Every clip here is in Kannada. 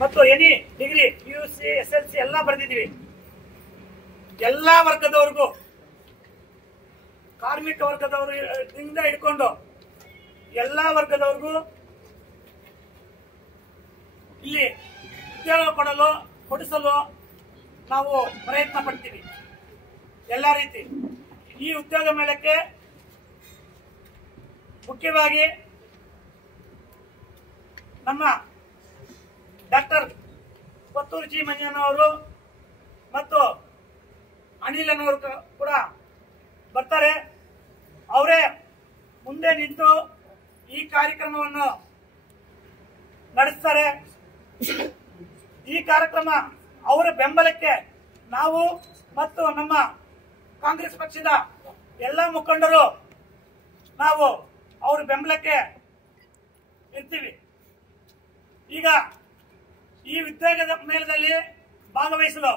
ಮತ್ತು ಎನಿ ಡಿಗ್ರಿ PUC SLC ಎಲ್ಲ ಬರೆದಿದ್ದೀವಿ. ಎಲ್ಲಾ ವರ್ಗದವರಿಗೂ, ಕಾರ್ಮಿಕ ವರ್ಗದವರಿಂದ ಹಿಡ್ಕೊಂಡು ಎಲ್ಲಾ ವರ್ಗದವರಿಗೂ ಇಲ್ಲಿ ಉದ್ಯೋಗ ಕೊಡಿಸಲು ನಾವು ಪ್ರಯತ್ನ ಪಡ್ತೀವಿ ಎಲ್ಲ ರೀತಿ. ಈ ಉದ್ಯೋಗ ಮೇಳಕ್ಕೆ ಮುಖ್ಯವಾಗಿ ನಮ್ಮ ಡಾಕ್ಟರ್ ಕೊತ್ತೂರು ಜಿ ಮಂಜಣ್ಣವರು ಮತ್ತು ಅನಿಲನವರು ಕೂಡ ಬರ್ತಾರೆ. ಅವರೇ ಮುಂದೆ ನಿಂತು ಈ ಕಾರ್ಯಕ್ರಮವನ್ನು ನಡೆಸ್ತಾರೆ. ಈ ಕಾರ್ಯಕ್ರಮ ಅವರ ಬೆಂಬಲಕ್ಕೆ ನಾವು ಮತ್ತು ನಮ್ಮ ಕಾಂಗ್ರೆಸ್ ಪಕ್ಷದ ಎಲ್ಲ ಮುಖಂಡರು ನಾವು ಅವರ ಬೆಂಬಲಕ್ಕೆ ಇರ್ತೀವಿ. ಈಗ ಈ ಉದ್ಯೋಗದ ಮೇಳದಲ್ಲಿ ಭಾಗವಹಿಸಲು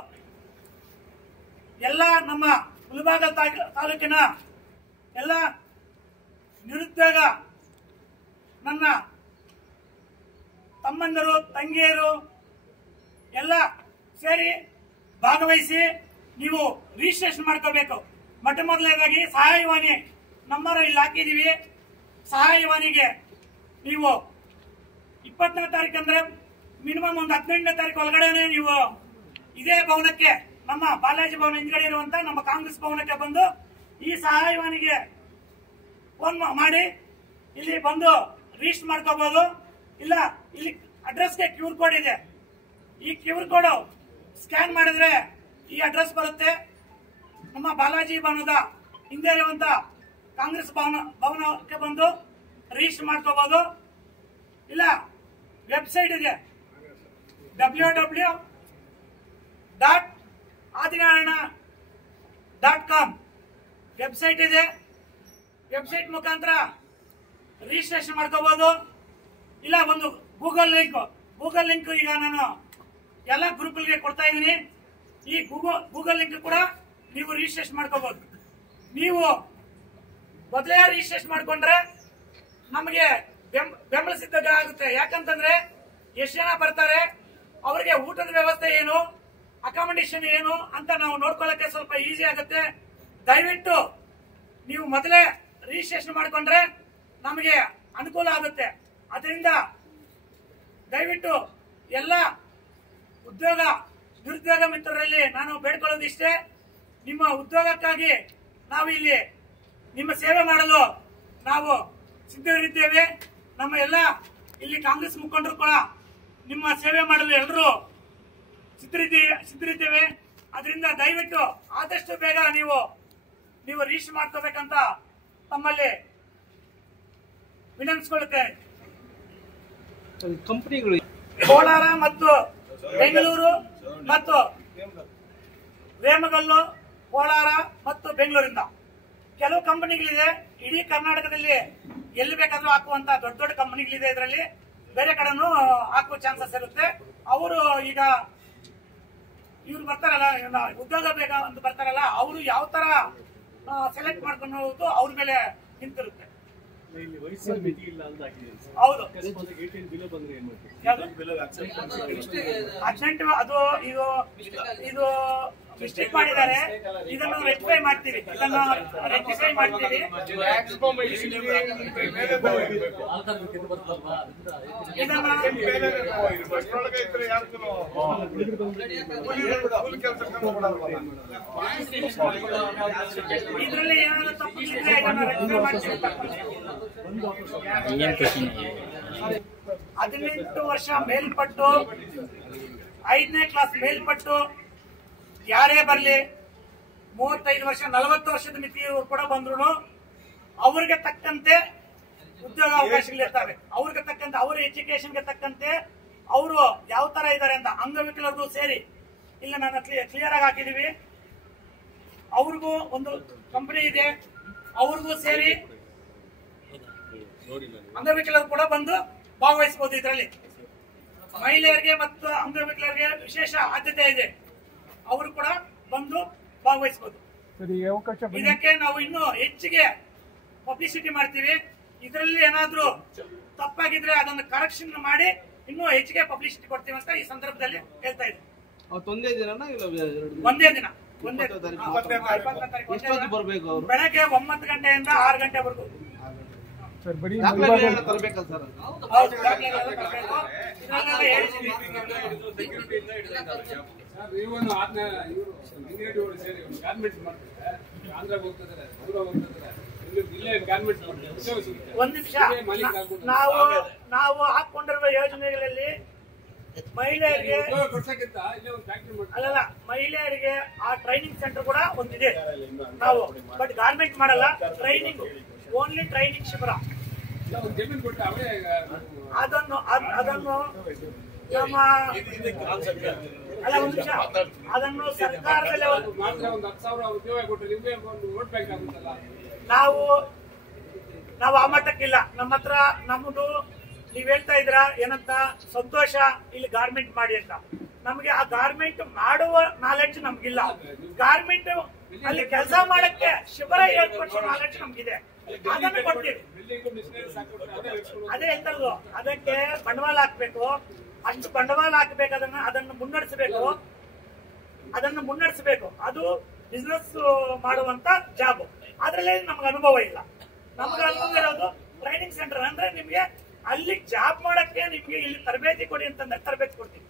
ಎಲ್ಲ ನಮ್ಮ ಮುಳಬಾಗಿಲು ತಾಲೂಕಿನ ಎಲ್ಲ ನಿರುದ್ಯೋಗ ನನ್ನ ತಮ್ಮಂದರು ತಂಗಿಯರು ಎಲ್ಲ ಸೇರಿ ಭಾಗವಹಿಸಿ ನೀವು ರಿಜಿಸ್ಟ್ರೇಷನ್ ಮಾಡ್ಕೋಬೇಕು. ಮೊದಲನೇದಾಗಿ ಸಹಾಯವಾಣಿ ನಂಬರ್ ಇಲ್ಲಿ ಹಾಕಿದೀವಿ. ಸಹಾಯವಾಣಿಗೆ ನೀವು 20ನೇ ತಾರೀಕು ಅಂದ್ರೆ ಮಿನಿಮಮ್ ಒಂದು 18ನೇ ತಾರೀಕು ಒಳಗಡೆನೆ ನೀವು ಇದೇ ಭವನಕ್ಕೆ, ನಮ್ಮ ಬಾಲಾಜಿ ಭವನ ಹಿಂದ್ಗಡೆ ಇರುವಂತ ನಮ್ಮ ಕಾಂಗ್ರೆಸ್ ಭವನಕ್ಕೆ ಬಂದು ಈ ಸಹಾಯವಾಣಿಗೆ ಫೋನ್ ಮಾಡಿ ಇಲ್ಲಿ ಬಂದು ರಿಜಿಸ್ಟರ್ ಮಾಡ್ಕೋಬಹುದು. ಇಲ್ಲ ಇಲ್ಲಿ ಅಡ್ರೆಸ್ಗೆ QR ಕೋಡ್ ಇದೆ. ಈ QR ಕೋಡ್ ಸ್ಕ್ಯಾನ್ ಮಾಡಿದ್ರೆ ಈ ಅಡ್ರೆಸ್ ಬರುತ್ತೆ. ನಮ್ಮ ಬಾಲಾಜಿ ಭವನದ ಹಿಂದೆ ಇರುವಂತ ಕಾಂಗ್ರೆಸ್ ಭವನಕ್ಕೆ ಬಂದು ರಿಜಿಸ್ಟರ್ ಮಾಡ್ಕೋಬಹುದು. ಇಲ್ಲ ವೆಬ್ಸೈಟ್ ಇದೆ www.adinarayana.com ವೆಬ್ಸೈಟ್ ಇದೆ. ವೆಬ್ಸೈಟ್ ಮುಖಾಂತರ ರಿಜಿಸ್ಟ್ರೇಷನ್ ಮಾಡ್ಕೋಬಹುದು. ಇಲ್ಲ ಒಂದು ಗೂಗಲ್ ಲಿಂಕ್ ಈಗ ನಾನು ಎಲ್ಲ ಗ್ರೂಪ್ಗೆ ಕೊಡ್ತಾ ಇದ್ದೀನಿ. ಈ ಗೂಗಲ್ ಲಿಂಕ್ ಕೂಡ ನೀವು ರಿಜಿಸ್ಟ್ರೇಷನ್ ಮಾಡ್ಕೋಬಹುದು. ನೀವು ಮೊದಲೇ ರಿಜಿಸ್ಟ್ರೇಷನ್ ಮಾಡ್ಕೊಂಡ್ರೆ ನಮಗೆ ಬೆಂಬಲಿಸಿದ್ದಾಗ ಆಗುತ್ತೆ. ಯಾಕಂತಂದ್ರೆ ಎಷ್ಟು ಜನ ಬರ್ತಾರೆ, ಅವರಿಗೆ ಊಟದ ವ್ಯವಸ್ಥೆ ಏನು, ಅಕಾಮಿಡೇಷನ್ ಏನು ಅಂತ ನಾವು ನೋಡ್ಕೊಳ್ಳಕ್ಕೆ ಸ್ವಲ್ಪ ಈಸಿ ಆಗುತ್ತೆ. ದಯವಿಟ್ಟು ನೀವು ಮೊದಲೇ ರಿಜಿಸ್ಟ್ರೇಷನ್ ಮಾಡ್ಕೊಂಡ್ರೆ ನಮಗೆ ಅನುಕೂಲ ಆಗುತ್ತೆ. ಅದರಿಂದ ದಯವಿಟ್ಟು ಎಲ್ಲ ನಿರುದ್ಯೋಗ ಮಿತ್ರರಲ್ಲಿ ನಾನು ಬೇಡ್ಕೊಳ್ಳೋದಿಷ್ಟೇ, ನಿಮ್ಮ ಉದ್ಯೋಗಕ್ಕಾಗಿ ನಾವು ಇಲ್ಲಿ ನಿಮ್ಮ ಸೇವೆ ಮಾಡಲು ನಾವು ಸಿದ್ಧರಿದ್ದೇವೆ. ನಮ್ಮ ಎಲ್ಲ ಇಲ್ಲಿ ಕಾಂಗ್ರೆಸ್ ಮುಖಂಡರು ಕೂಡ ನಿಮ್ಮ ಸೇವೆ ಮಾಡಲು ಎಲ್ಲರೂ ಸಿದ್ಧರಿದ್ದೇವೆ. ಅದರಿಂದ ದಯವಿಟ್ಟು ಆದಷ್ಟು ಬೇಗ ನೀವು ರಿಜಿಸ್ಟರ್ ಮಾಡ್ಕೋಬೇಕಂತ ತಮ್ಮಲ್ಲಿ ವಿನಂತಿಸಿಕೊಳ್ಳುತ್ತೇನೆ. ಕಂಪನಿಗಳು ಕೋಲಾರ ಮತ್ತು ಬೆಂಗಳೂರು ಮತ್ತು ವೇಮಗಲ್ಲು, ಕೋಲಾರ ಮತ್ತು ಬೆಂಗಳೂರಿಂದ ಕೆಲವು ಕಂಪನಿಗಳಿದೆ. ಇಡೀ ಕರ್ನಾಟಕದಲ್ಲಿ ಎಲ್ಲಿ ಬೇಕಾದ್ರೂ ಹಾಕುವಂತ ದೊಡ್ಡ ಕಂಪನಿಗಳಿದೆ. ಇದರಲ್ಲಿ ಬೇರೆ ಕಡೆನೂ ಹಾಕುವ ಚಾನ್ಸಸ್ ಇರುತ್ತೆ. ಅವರು ಈಗ ಇವ್ರು ಬರ್ತಾರಲ್ಲ, ಉದ್ಯೋಗ ಬೇಗ ಅಂತ ಬರ್ತಾರಲ್ಲ, ಅವರು ಯಾವ ತರ ಸೆಲೆಕ್ಟ್ ಮಾಡ್ಕೊಂಡು ಹೋಗೋದು ಅವ್ರ ಮೇಲೆ ನಿಂತಿರುತ್ತೆ. ಹೌದು, ಅರ್ಜೆಂಟ್ ಅದು ಇದು ಮಿಸ್ಟೇಕ್ ಮಾಡಿದ್ದಾರೆ. ಇದನ್ನು ರೆಕ್ಟಿಫೈ ಮಾಡ್ತೀವಿ. ಇದರಲ್ಲಿ ಏನಾದ್ರು ತಪ್ಪಿದ್ರೆ ಇದನ್ನು ರೆಕ್ಟಿಫೈ ಮಾಡ್ತೀವಿ. 18 ವರ್ಷ ಮೇಲ್ಪಟ್ಟು 5ನೇ ಕ್ಲಾಸ್ ಮೇಲ್ಪಟ್ಟು ಯಾರೇ ಬರಲಿ, 35 ವರ್ಷ 40 ವರ್ಷದ ಮಿತಿಯವರು ಕೂಡ ಬಂದ್ರು ಅವ್ರಿಗೆ ತಕ್ಕಂತೆ ಉದ್ಯೋಗ ಅವಕಾಶಗಳಿರ್ತವೆ. ಅವ್ರಿಗೆ ತಕ್ಕಂತೆ ಅವರ ಎಜುಕೇಶನ್ಗೆ ತಕ್ಕಂತೆ ಅವರು ಯಾವ ತರ ಇದ್ದಾರೆ ಅಂತ ಅಂಗವಿಕಲರಿಗೂ ಸೇರಿ ಇಲ್ಲ ನಾನು ಕ್ಲಿಯರ್ ಆಗಿ ಹಾಕಿದೀವಿ. ಅವ್ರಿಗೂ ಒಂದು ಕಂಪನಿ ಇದೆ, ಅವ್ರಿಗೂ ಸೇರಿ ಅಂಗವಿಕಲರು ಕೂಡ ಬಂದು ಭಾಗವಹಿಸಬಹುದು. ಇದರಲ್ಲಿ ಮಹಿಳೆಯರಿಗೆ ಮತ್ತು ಅಂಗವಿಕಲರಿಗೆ ವಿಶೇಷ ಆದ್ಯತೆ ಇದೆ. ಅವರು ಕೂಡ ಬಂದು ಭಾಗವಹಿಸಬಹುದು. ಇದಕ್ಕೆ ನಾವು ಇನ್ನೂ ಹೆಚ್ಚಿಗೆ ಪಬ್ಲಿಸಿಟಿ ಮಾಡ್ತೀವಿ. ಇದರಲ್ಲಿ ಏನಾದ್ರೂ ತಪ್ಪಾಗಿದ್ರೆ ಅದನ್ನು ಕರೆಕ್ಷನ್ ಮಾಡಿ ಇನ್ನೂ ಹೆಚ್ಚಿಗೆ ಪಬ್ಲಿಸಿಟಿ ಕೊಡ್ತೀವಿ ಅಂತ ಈ ಸಂದರ್ಭದಲ್ಲಿ ಹೇಳ್ತಾ ಇದ್ದೀನಿ. ಒಂದೇ ದಿನ ಒಂದೇ ದಿನ ಬರಬೇಕು. ಬೆಳಗ್ಗೆ 9 ಗಂಟೆಯಿಂದ 6 ಗಂಟೆವರೆಗೂ ತರಬೇಕಲ್ಲ ಸರ್? ಒಂದ್ ನಿಮಿಷ, ನಾವು ಹಾಕೊಂಡಿರುವ ಯೋಜನೆಗಳಲ್ಲಿ ಮಹಿಳೆಯರಿಗೆ ಅಲ್ಲಲ್ಲ, ಮಹಿಳೆಯರಿಗೆ ಆ ಟ್ರೈನಿಂಗ್ ಸೆಂಟರ್ ಕೂಡ ಒಂದಿದೆ ನಾವು, ಬಟ್ ಗಾರ್ಮೆಂಟ್ ಮಾಡಲ್ಲ, ಟ್ರೈನಿಂಗ್ ಓನ್ಲಿ ಟ್ರೈನಿಂಗ್ ಶಿಬಿರ. ಅದನ್ನು ನಮ್ಮ ಅಲ್ಲ ಒಂದು ನಿಮಿಷ, ಅದನ್ನು ಸರ್ಕಾರದಲ್ಲಿ ನಾವು ಆ ಮಟ್ಟಕ್ಕಿಲ್ಲ. ನಮ್ಮ ಹತ್ರ ನಮ್ಮದು ನೀವ್ ಹೇಳ್ತಾ ಇದ್ರ ಏನಂತ, ಸಂತೋಷ ಇಲ್ಲಿ ಗಾರ್ಮೆಂಟ್ ಮಾಡಿ ಅಂತ. ನಮ್ಗೆ ಆ ಗಾರ್ಮೆಂಟ್ ಮಾಡುವ ನಾಲೆಡ್ಜ್ ನಮ್ಗಿಲ್ಲ. ಗಾರ್ಮೆಂಟ್ ಅಲ್ಲಿ ಕೆಲಸ ಮಾಡಕ್ಕೆ ಶಿಬಿರ ಹೇಳ್ಕೊಡ್ಸೋ ನಾಲೆಡ್ಜ್ ನಮ್ಗಿದೆ, ಅದನ್ನು ಕೊಡ್ತೀವಿ. ಅದೇ ಹೇಳ್ತಲ್ವ, ಅದಕ್ಕೆ ಬಂಡವಾಳ ಹಾಕ್ಬೇಕು, ಅಷ್ಟು ಬಂಡವಾಳ ಹಾಕ್ಬೇಕು, ಅದನ್ನು ಮುನ್ನಡೆಸಬೇಕು. ಅದು ಬಿಸ್ನೆಸ್ ಮಾಡುವಂತ ಜಾಬ್. ಅದ್ರಲ್ಲಿ ನಮ್ಗೆ ಅನುಭವ ಇಲ್ಲ. ನಮ್ಗೆ ಅನುಭವ ಇರೋದು ಟ್ರೈನಿಂಗ್ ಸೆಂಟರ್. ಅಂದ್ರೆ ನಿಮ್ಗೆ ಅಲ್ಲಿ ಜಾಬ್ ಮಾಡಕ್ಕೆ ನಿಮ್ಗೆ ಇಲ್ಲಿ ತರಬೇತಿ ಕೊಡಿ ಅಂತಂದ್ರೆ ತರಬೇತಿ ಕೊಡ್ತೀವಿ.